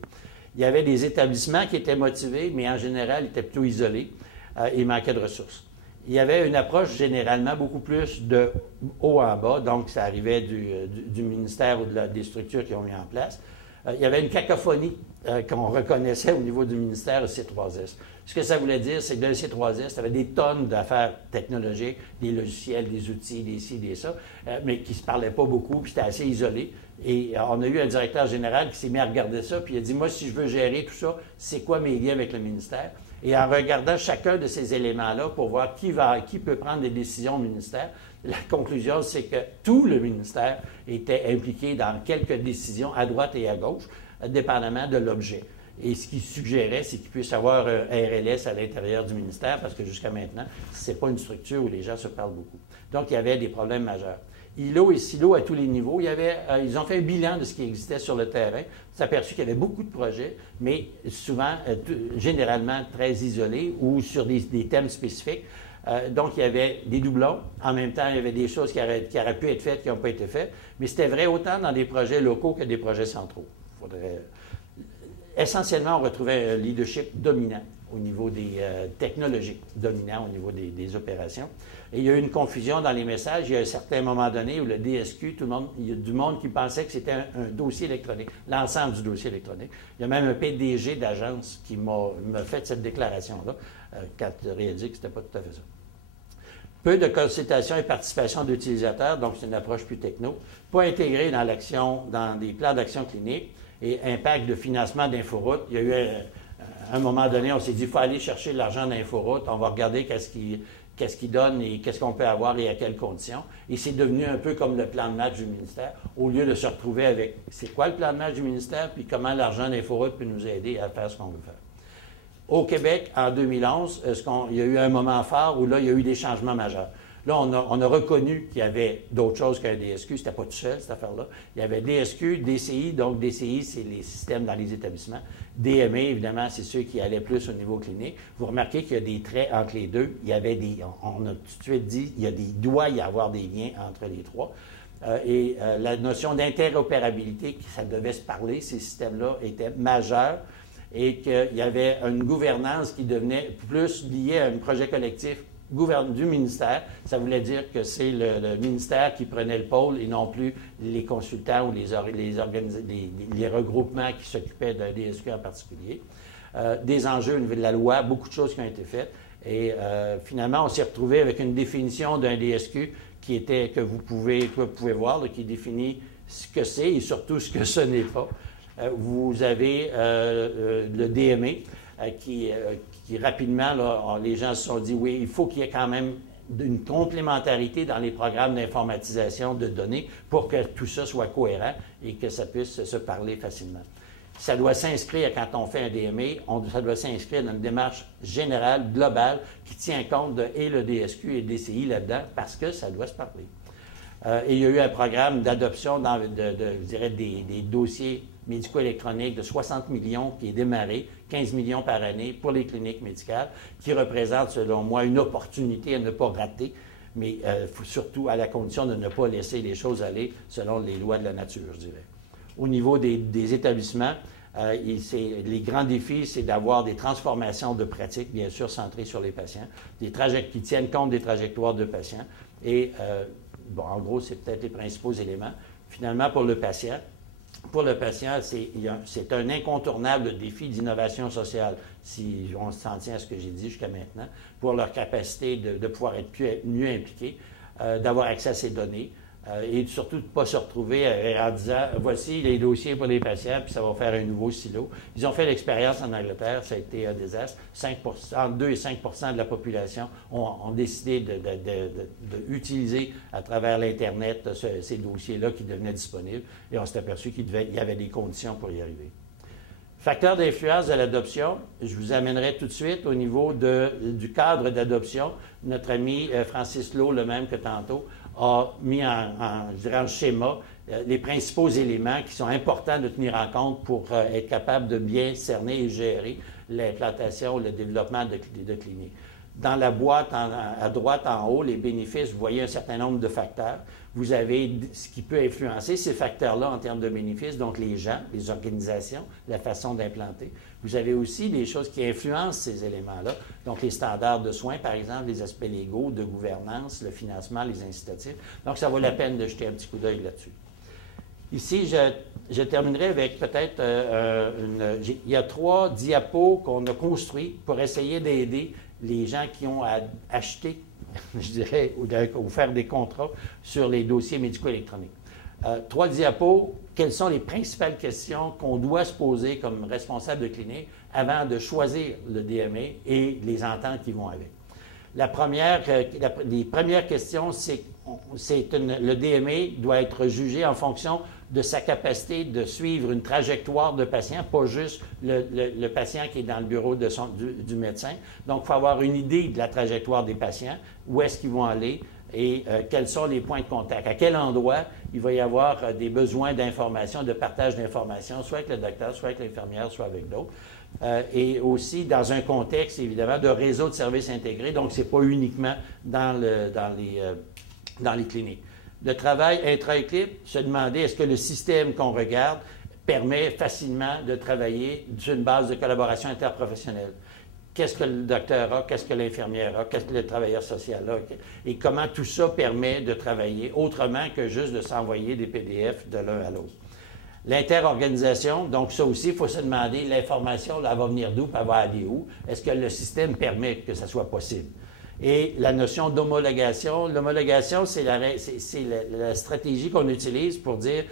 Il y avait des établissements qui étaient motivés, mais en général, ils étaient plutôt isolés et il manquait de ressources. Il y avait une approche généralement beaucoup plus de haut en bas, donc ça arrivait du ministère ou des structures qui ont mis en place. Il y avait une cacophonie qu'on reconnaissait au niveau du ministère de C3S. Ce que ça voulait dire, c'est que dans le C3S, il y avait des tonnes d'affaires technologiques, des logiciels, des outils, des ci, des ça, mais qui ne se parlaient pas beaucoup, puis c'était assez isolé. Et on a eu un directeur général qui s'est mis à regarder ça, puis il a dit, moi, si je veux gérer tout ça, c'est quoi mes liens avec le ministère? Et en regardant chacun de ces éléments-là pour voir qui peut prendre des décisions au ministère, la conclusion, c'est que tout le ministère était impliqué dans quelques décisions à droite et à gauche, dépendamment de l'objet. Et ce qu'il suggérait, c'est qu'il puisse y avoir un RLS à l'intérieur du ministère, parce que jusqu'à maintenant, ce n'est pas une structure où les gens se parlent beaucoup. Donc, il y avait des problèmes majeurs. ILO et SILO à tous les niveaux. Ils ont fait un bilan de ce qui existait sur le terrain. On s'est aperçu qu'il y avait beaucoup de projets, mais souvent, généralement très isolés ou sur des thèmes spécifiques. Donc, il y avait des doublons. En même temps, il y avait des choses qui auraient pu être faites qui n'ont pas été faites. Mais c'était vrai autant dans des projets locaux que des projets centraux. essentiellement, on retrouvait un leadership dominant au niveau des technologiques, dominant au niveau des opérations. Et il y a eu une confusion dans les messages. Il y a un certain moment donné où le DSQ, il y a du monde qui pensait que c'était un dossier électronique, l'ensemble du dossier électronique. Il y a même un PDG d'agence qui m'a fait cette déclaration-là, quand il a réalisé que ce n'était pas tout à fait ça. Peu de consultation et participation d'utilisateurs, donc c'est une approche plus techno, pas intégrée dans l'action, dans des plans d'action clinique et impact de financement d'Inforoute. Il y a eu à un moment donné, on s'est dit, il faut aller chercher de l'argent d'Inforoute, on va regarder qu'est-ce qu'il donne et qu'est-ce qu'on peut avoir et à quelles conditions. Et c'est devenu un peu comme le plan de match du ministère, au lieu de se retrouver avec c'est quoi le plan de match du ministère, puis comment l'argent d'Inforoute peut nous aider à faire ce qu'on veut faire. Au Québec, en 2011, il y a eu un moment fort où là, il y a eu des changements majeurs. Là, on a reconnu qu'il y avait d'autres choses qu'un DSQ. C'était pas tout seul, cette affaire-là. Il y avait DSQ, DCI. Donc, DCI, c'est les systèmes dans les établissements. DME, évidemment, c'est ceux qui allaient plus au niveau clinique. Vous remarquez qu'il y a des traits entre les deux. Il y avait on a tout de suite dit, il doit y avoir des liens entre les trois. La notion d'interopérabilité, ça devait se parler, ces systèmes-là étaient majeurs et qu'il y avait une gouvernance qui devenait plus liée à un projet collectif du ministère. Ça voulait dire que c'est le ministère qui prenait le pôle et non plus les consultants ou les regroupements qui s'occupaient d'un DSQ en particulier. Des enjeux au niveau de la loi, beaucoup de choses qui ont été faites. Et finalement, on s'est retrouvé avec une définition d'un DSQ que vous pouvez voir, là, qui définit ce que c'est et surtout ce que ce n'est pas. Vous avez le DME qui rapidement, là, les gens se sont dit, oui, il faut qu'il y ait quand même une complémentarité dans les programmes d'informatisation de données pour que tout ça soit cohérent et que ça puisse se parler facilement. Ça doit s'inscrire, quand on fait un DME, ça doit s'inscrire dans une démarche générale, globale, qui tient compte et le DSQ et le DCI là-dedans, parce que ça doit se parler. Et il y a eu un programme d'adoption, je dirais, des dossiers médico-électroniques de 60 millions qui est démarré, 15 millions par année pour les cliniques médicales, qui représente, selon moi, une opportunité à ne pas rater, mais surtout à la condition de ne pas laisser les choses aller selon les lois de la nature, je dirais. Au niveau des établissements, les grands défis, c'est d'avoir des transformations de pratiques, bien sûr, centrées sur les patients, qui tiennent compte des trajectoires de patients. Et, en gros, c'est peut-être les principaux éléments. Finalement, pour le patient, c'est un incontournable défi d'innovation sociale, si on s'en tient à ce que j'ai dit jusqu'à maintenant, pour leur capacité de pouvoir être mieux impliqués, d'avoir accès à ces données et surtout de ne pas se retrouver en disant « voici les dossiers pour les patients, puis ça va faire un nouveau silo ». Ils ont fait l'expérience en Angleterre, ça a été un désastre. Entre 2 et 5 de la population ont décidé d'utiliser à travers l'Internet ces dossiers-là qui devenaient disponibles et on s'est aperçu qu'il y avait des conditions pour y arriver. Facteur d'influence de l'adoption, je vous amènerai tout de suite au niveau du cadre d'adoption. Notre ami Francis Lowe, le même que tantôt, a mis en schéma les principaux éléments qui sont importants de tenir en compte pour être capable de bien cerner et gérer l'implantation, le développement de cliniques. Dans la boîte à droite en haut, les bénéfices, vous voyez un certain nombre de facteurs. Vous avez ce qui peut influencer ces facteurs-là en termes de bénéfices, donc les gens, les organisations, la façon d'implanter. Vous avez aussi des choses qui influencent ces éléments-là, donc les standards de soins, par exemple, les aspects légaux, de gouvernance, le financement, les incitatifs. Donc, ça vaut la peine de jeter un petit coup d'œil là-dessus. Ici, je terminerai avec peut-être il y a 3 diapos qu'on a construits pour essayer d'aider les gens qui ont acheté, je dirais, ou faire des contrats sur les dossiers médico-électroniques. 3 diapos, quelles sont les principales questions qu'on doit se poser comme responsable de clinique avant de choisir le DME et les ententes qui vont avec. Les premières questions, le DME doit être jugé en fonction de sa capacité de suivre une trajectoire de patient, pas juste le patient qui est dans le bureau du médecin. Donc, il faut avoir une idée de la trajectoire des patients, où est-ce qu'ils vont aller et quels sont les points de contact. À quel endroit il va y avoir des besoins d'information, de partage d'informations, soit avec le docteur, soit avec l'infirmière, soit avec d'autres. Et aussi dans un contexte, évidemment, de réseau de services intégrés. Donc, ce n'est pas uniquement dans les cliniques. Le travail intra-équipe, se demander est-ce que le système qu'on regarde permet facilement de travailler sur une base de collaboration interprofessionnelle. Qu'est-ce que le docteur a, qu'est-ce que l'infirmière a, qu'est-ce que le travailleur social a, et comment tout ça permet de travailler autrement que juste de s'envoyer des PDF de l'un à l'autre. L'interorganisation, donc ça aussi, il faut se demander, l'information, elle va venir d'où, puis elle va aller où? Est-ce que le système permet que ça soit possible? Et la notion d'homologation, l'homologation, c'est la stratégie qu'on utilise pour dire,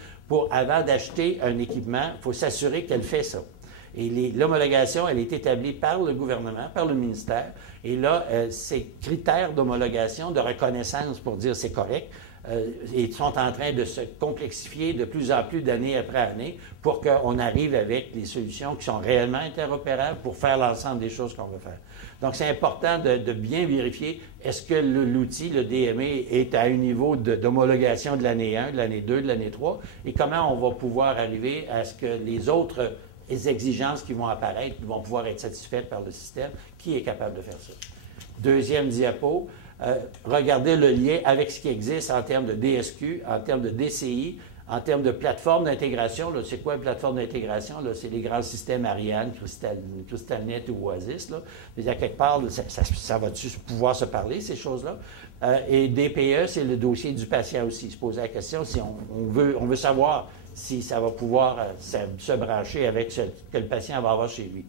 avant d'acheter un équipement, il faut s'assurer qu'elle fait ça. Et l'homologation, elle est établie par le gouvernement, par le ministère. Et là, ces critères d'homologation, de reconnaissance pour dire c'est correct, ils sont en train de se complexifier de plus en plus d'année après année pour qu'on arrive avec des solutions qui sont réellement interopérables pour faire l'ensemble des choses qu'on veut faire. Donc, c'est important de bien vérifier est-ce que l'outil, le DME, est à un niveau d'homologation de l'année 1, de l'année 2, de l'année 3, et comment on va pouvoir arriver à ce que les autres exigences qui vont apparaître vont pouvoir être satisfaites par le système. Qui est capable de faire ça? Deuxième diapo, regardez le lien avec ce qui existe en termes de DSQ, en termes de DCI, en termes de plateforme d'intégration. C'est quoi une plateforme d'intégration? C'est les grands systèmes Ariane, CrystalNet ou Oasis. Là. Il y a quelque part, ça va-tu pouvoir se parler, ces choses-là? Et DPE, c'est le dossier du patient aussi. Se poser la question si on veut savoir si ça va pouvoir se brancher avec ce que le patient va avoir chez lui.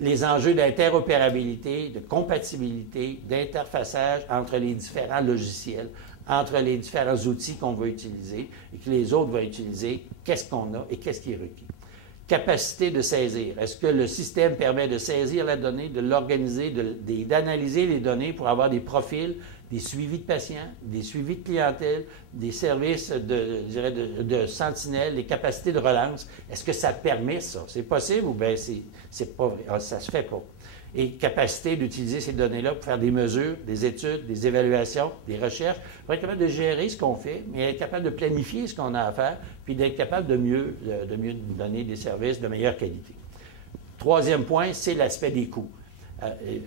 Les enjeux d'interopérabilité, de compatibilité, d'interfaçage entre les différents logiciels, entre les différents outils qu'on va utiliser et que les autres vont utiliser, qu'est-ce qu'on a et qu'est-ce qui est requis. Capacité de saisir. Est-ce que le système permet de saisir la donnée, de l'organiser, d'analyser les données pour avoir des profils, des suivis de patients, des suivis de clientèle, des services de sentinelle, des capacités de relance? Est-ce que ça permet ça? C'est possible ou bien c'est pas vrai? Ça se fait pas. Et capacité d'utiliser ces données-là pour faire des mesures, des études, des évaluations, des recherches, pour être capable de gérer ce qu'on fait, mais être capable de planifier ce qu'on a à faire, puis d'être capable de mieux donner des services de meilleure qualité. Troisième point, c'est l'aspect des coûts.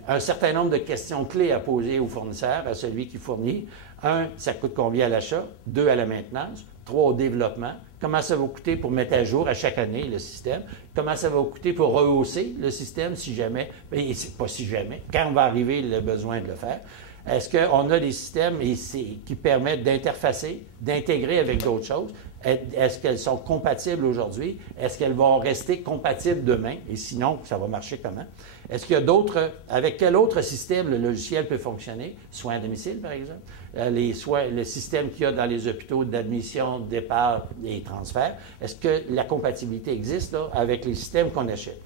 Un certain nombre de questions clés à poser au fournisseur, à celui qui fournit. 1, ça coûte combien à l'achat? 2, à la maintenance. 3, au développement. Comment ça va coûter pour mettre à jour à chaque année le système? Comment ça va coûter pour rehausser le système si jamais, et c'est pas si jamais, quand va arriver le besoin de le faire? Est-ce qu'on a des systèmes qui permettent d'interfacer, d'intégrer avec d'autres choses? Est-ce qu'elles sont compatibles aujourd'hui? Est-ce qu'elles vont rester compatibles demain? Et sinon, ça va marcher comment? Est-ce qu'il y a d'autres... Avec quel autre système le logiciel peut fonctionner? Soins à domicile, par exemple. Le système qu'il y a dans les hôpitaux d'admission, de départ et transfert. Est-ce que la compatibilité existe là, avec les systèmes qu'on achète?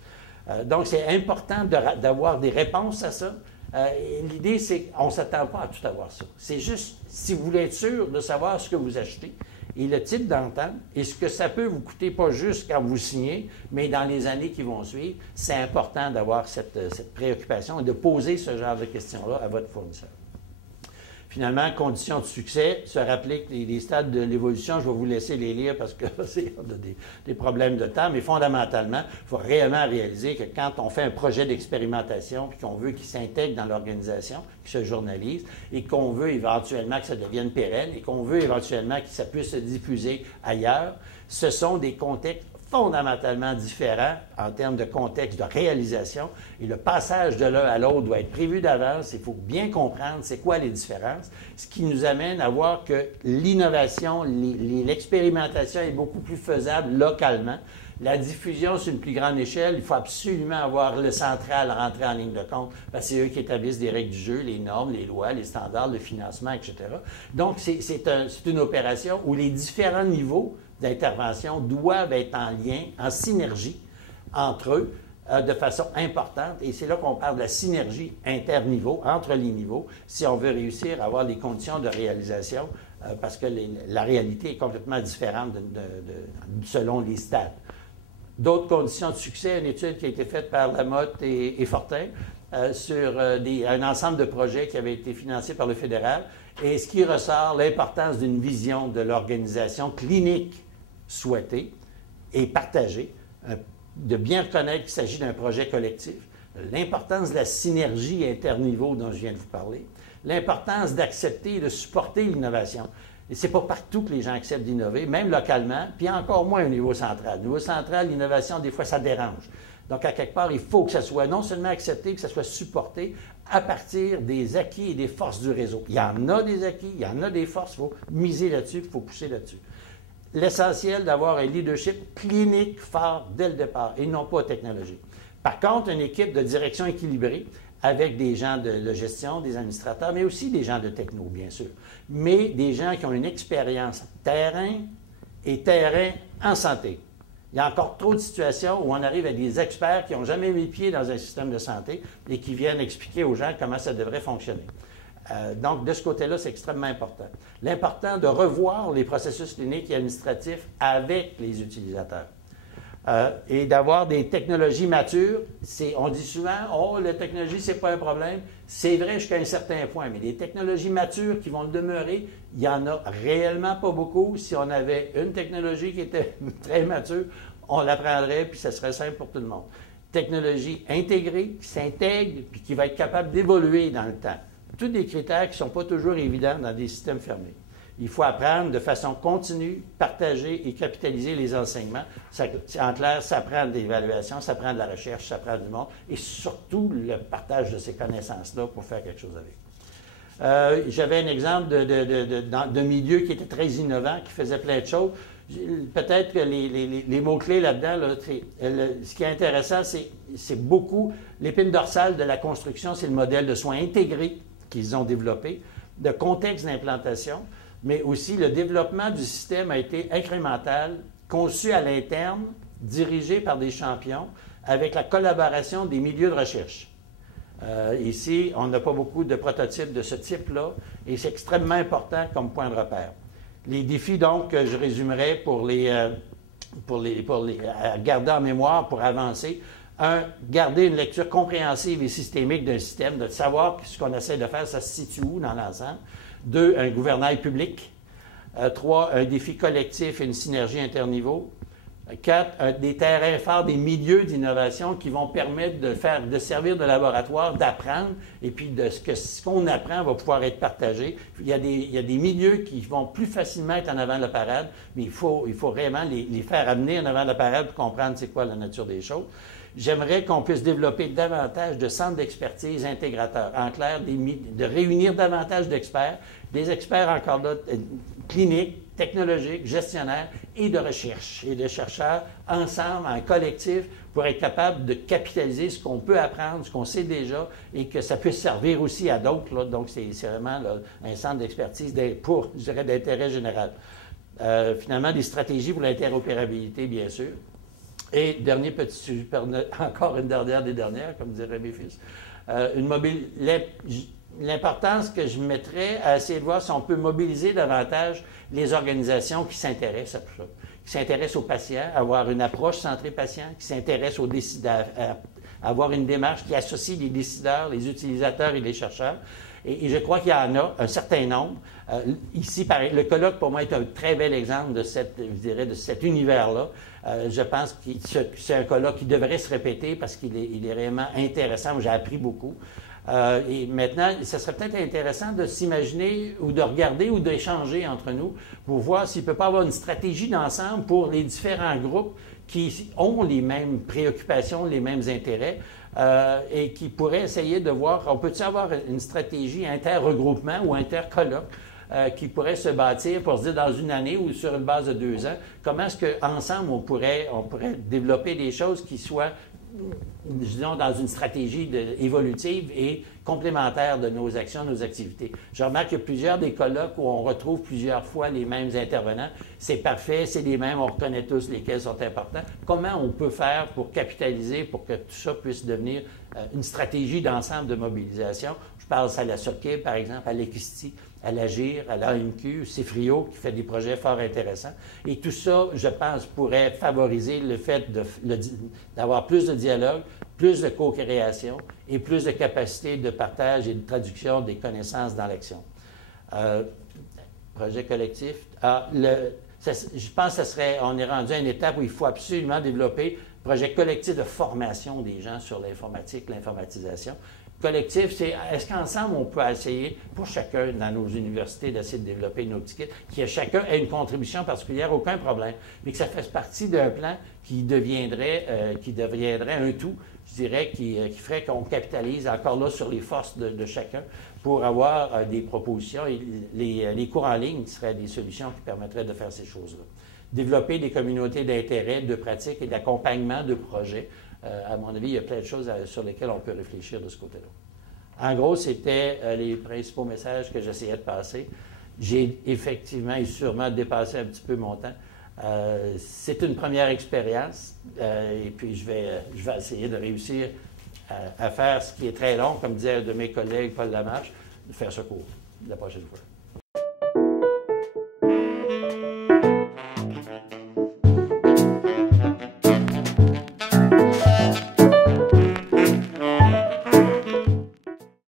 Donc, c'est important d'avoir des réponses à ça. L'idée, c'est qu'on ne s'attend pas à tout avoir ça. C'est juste, si vous voulez être sûr de savoir ce que vous achetez et le type d'entente et ce que ça peut vous coûter, pas juste quand vous signez, mais dans les années qui vont suivre, c'est important d'avoir cette préoccupation et de poser ce genre de questions-là à votre fournisseur. Finalement, conditions de succès, se rappeler que les stades de l'évolution, je vais vous laisser les lire parce que on a des problèmes de temps, mais fondamentalement, il faut réellement réaliser que quand on fait un projet d'expérimentation puis qu'on veut qu'il s'intègre dans l'organisation, qu'il se journalise et qu'on veut éventuellement que ça devienne pérenne et qu'on veut éventuellement que ça puisse se diffuser ailleurs, ce sont des contextes fondamentalement différents en termes de contexte de réalisation et le passage de l'un à l'autre doit être prévu d'avance. Il faut bien comprendre c'est quoi les différences, ce qui nous amène à voir que l'innovation, l'expérimentation est beaucoup plus faisable localement. La diffusion sur une plus grande échelle, il faut absolument avoir le central rentrer en ligne de compte parce que c'est eux qui établissent des règles du jeu, les normes, les lois, les standards, le financement, etc. Donc, c'est une opération où les différents niveaux d'intervention doivent être en lien, en synergie entre eux de façon importante. Et c'est là qu'on parle de la synergie interniveau, entre les niveaux, si on veut réussir à avoir les conditions de réalisation, parce que la réalité est complètement différente selon les stades. D'autres conditions de succès, une étude qui a été faite par Lamotte et Fortin sur un ensemble de projets qui avaient été financés par le fédéral. Et ce qui ressort, l'importance d'une vision de l'organisation clinique souhaitée et partagée, de bien reconnaître qu'il s'agit d'un projet collectif, l'importance de la synergie interniveau dont je viens de vous parler, l'importance d'accepter et de supporter l'innovation. Et ce n'est pas partout que les gens acceptent d'innover, même localement, puis encore moins au niveau central. Au niveau central, l'innovation, des fois, ça dérange. Donc, à quelque part, il faut que ça soit non seulement accepté, que ça soit supporté à partir des acquis et des forces du réseau. Il y en a des acquis, il y en a des forces, il faut miser là-dessus, il faut pousser là-dessus. L'essentiel d'avoir un leadership clinique fort dès le départ et non pas technologique. Par contre, une équipe de direction équilibrée avec des gens de gestion, des administrateurs, mais aussi des gens de techno, bien sûr, mais des gens qui ont une expérience terrain et terrain en santé. Il y a encore trop de situations où on arrive à des experts qui n'ont jamais mis pied dans un système de santé et qui viennent expliquer aux gens comment ça devrait fonctionner. Donc, de ce côté-là, c'est extrêmement important. L'important de revoir les processus cliniques et administratifs avec les utilisateurs. Et d'avoir des technologies matures. On dit souvent, oh, la technologie, c'est pas un problème. C'est vrai jusqu'à un certain point, mais les technologies matures qui vont le demeurer, il n'y en a réellement pas beaucoup. Si on avait une technologie qui était très mature, on la prendrait, puis ça serait simple pour tout le monde. Technologie intégrée, qui s'intègre, puis qui va être capable d'évoluer dans le temps. Tous des critères qui ne sont pas toujours évidents dans des systèmes fermés. Il faut apprendre de façon continue, partager et capitaliser les enseignements. En clair, ça prend de l'évaluation, ça prend de la recherche, ça prend du monde et surtout le partage de ces connaissances-là pour faire quelque chose avec. J'avais un exemple de milieu qui était très innovant, qui faisait plein de choses. Peut-être que les mots-clés là-dedans, ce qui est intéressant, c'est beaucoup l'épine dorsale de la construction, c'est le modèle de soins intégrés qu'ils ont développé, de contexte d'implantation, mais aussi le développement du système a été incrémental, conçu à l'interne, dirigé par des champions, avec la collaboration des milieux de recherche. Ici, on n'a pas beaucoup de prototypes de ce type-là, et c'est extrêmement important comme point de repère. Les défis, donc, que je résumerai pour garder en mémoire, pour avancer. Un, garder une lecture compréhensive et systémique d'un système, de savoir que ce qu'on essaie de faire, ça se situe où dans l'ensemble. 2, un gouvernail public. 3, un défi collectif et une synergie interniveau. 4, des terrains forts, des milieux d'innovation qui vont permettre de servir de laboratoire, d'apprendre, et puis ce qu'on apprend va pouvoir être partagé. Il y a des milieux qui vont plus facilement être en avant de la parade, mais il faut vraiment les faire amener en avant de la parade pour comprendre c'est quoi la nature des choses. J'aimerais qu'on puisse développer davantage de centres d'expertise intégrateurs. En clair, de réunir davantage d'experts, des experts encore là, cliniques, technologiques, gestionnaires et de recherche, et de chercheurs ensemble, en collectif, pour être capable de capitaliser ce qu'on peut apprendre, ce qu'on sait déjà, et que ça puisse servir aussi à d'autres. Là. Donc, c'est vraiment là, un centre d'expertise pour, je dirais, d'intérêt général. Finalement, des stratégies pour l'interopérabilité, bien sûr. Et dernier petit sujet, encore une dernière des dernières, comme diraient mes fils, l'importance que je mettrais à essayer de voir si on peut mobiliser davantage les organisations qui s'intéressent à tout ça, qui s'intéressent aux patients, avoir une approche centrée patient, qui s'intéressent aux décideurs, avoir une démarche qui associe les décideurs, les utilisateurs et les chercheurs. Et je crois qu'il y en a un certain nombre. Ici, le colloque, pour moi, est un très bel exemple de cet univers-là. Je pense que c'est un colloque qui devrait se répéter parce qu'il est réellement intéressant. J'ai appris beaucoup. Et maintenant, ce serait peut-être intéressant de s'imaginer ou de regarder ou d'échanger entre nous pour voir s'il ne peut pas avoir une stratégie d'ensemble pour les différents groupes qui ont les mêmes préoccupations, les mêmes intérêts, et qui pourraient essayer de voir, on peut-il avoir une stratégie inter-regroupement ou inter-colloque qui pourrait se bâtir pour se dire dans une année ou sur une base de 2 ans, comment est-ce qu'ensemble on pourrait développer des choses qui soient, disons, dans une stratégie évolutive et complémentaire de nos actions, nos activités. Je remarque qu'il y a plusieurs des colloques où on retrouve plusieurs fois les mêmes intervenants. C'est parfait, c'est les mêmes, on reconnaît tous lesquels sont importants. Comment on peut faire pour capitaliser, pour que tout ça puisse devenir une stratégie d'ensemble de mobilisation? Je pense à la SOCIB, par exemple, à l'Equisti, à l'Agir, à l'AMQ, Cifrio, qui fait des projets fort intéressants. Et tout ça, je pense, pourrait favoriser le fait d'avoir plus de dialogue, plus de co-création et plus de capacité de partage et de traduction des connaissances dans l'action. Projet collectif. Je pense que on est rendu à une étape où il faut absolument développer un projet collectif de formation des gens sur l'informatique, l'informatisation. collectif, c'est est-ce qu'ensemble, on peut essayer, pour chacun dans nos universités, d'essayer de développer nos petits kits, que chacun ait une contribution particulière, aucun problème, mais que ça fasse partie d'un plan qui deviendrait un tout, je dirais, qui ferait qu'on capitalise encore là sur les forces de chacun pour avoir des propositions. Et les cours en ligne seraient des solutions qui permettraient de faire ces choses-là. Développer des communautés d'intérêt, de pratique et d'accompagnement de projets. À mon avis, il y a plein de choses sur lesquelles on peut réfléchir de ce côté-là. En gros, c'était les principaux messages que j'essayais de passer. J'ai effectivement et sûrement dépassé un petit peu mon temps. C'est une première expérience et puis je vais essayer de réussir à faire ce qui est très long, comme disait un de mes collègues, Paul Lamarche, de faire ce cours la prochaine fois.